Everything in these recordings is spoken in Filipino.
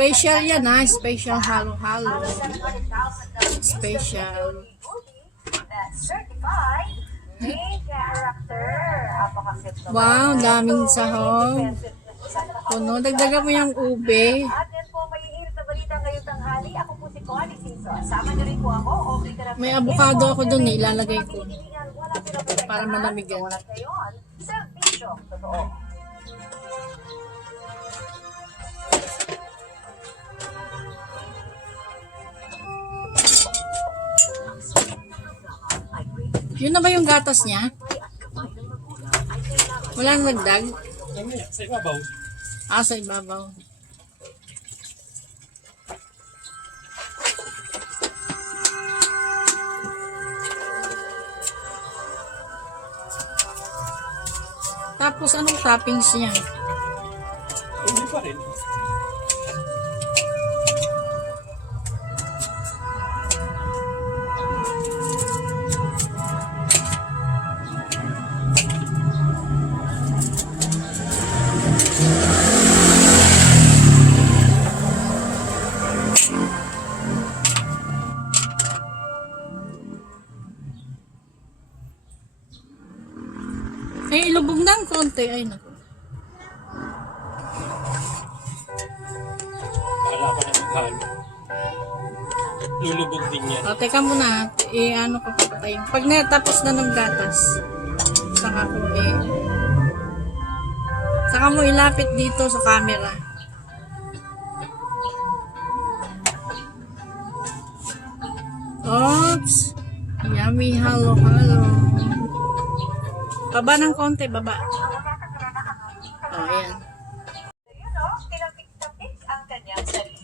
Special yan ha, special halo-halo. Special. Wow, daming sahog. Puno, dagdagan mo yung ube. May avocado ako dun eh, ilalagay ko. Para malamigan. Yun na ba yung gatas niya? Walang nagdag? Sa ibabaw. Ah, sa ibabaw. Tapos anong toppings niya? Hindi pa rin. Ay, ilubog na ang konti. Ay, naku. Kala ko na maghalo. Lulubog din yan. O, teka muna. Ano ko papatayin. Pag natapos na ng gatas, saka ko saka mo ilapit dito sa camera. Oops. Yummy halo-halo. Baba ng konti, baba. O, ayan. Tinapik-tapik ang kanyang sarili.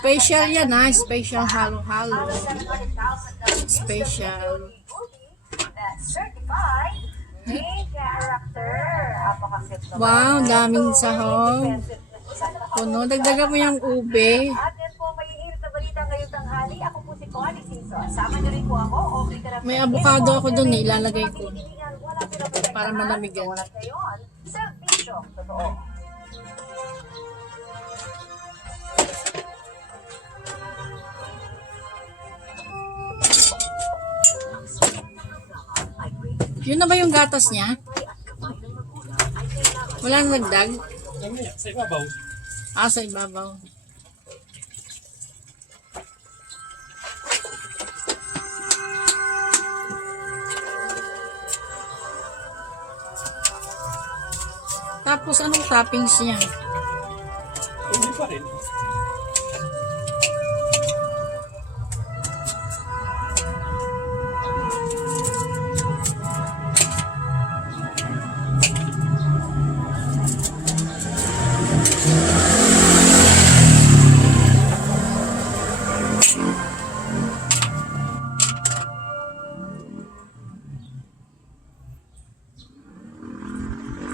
Special yan ha, special halo-halo. Special. Wow, daming sahog. Puno, dagdagan mo yung ube. May avocado ako dun eh, ilalagay ko. Para malamigan. Yun na ba yung gatas niya? Walang nagdag? Sa ibabaw. Ah, sa ibabaw. Tapos anong toppings niya? Hindi pa rin.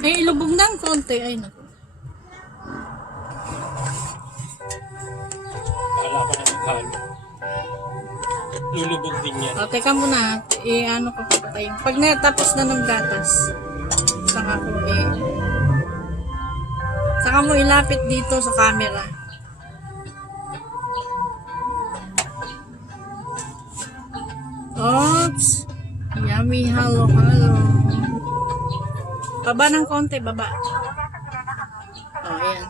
Ay, ilubog na ang konti. Ay, naku. Kala ko na maghalo. Lulubog din yan. O, teka muna. Ano ko papatayin. Pag natapos na ng gatas, saka ko saka mo ilapit dito sa camera. Oops. Yummy halo-halo. Baba ng konti, baba. O, ayan.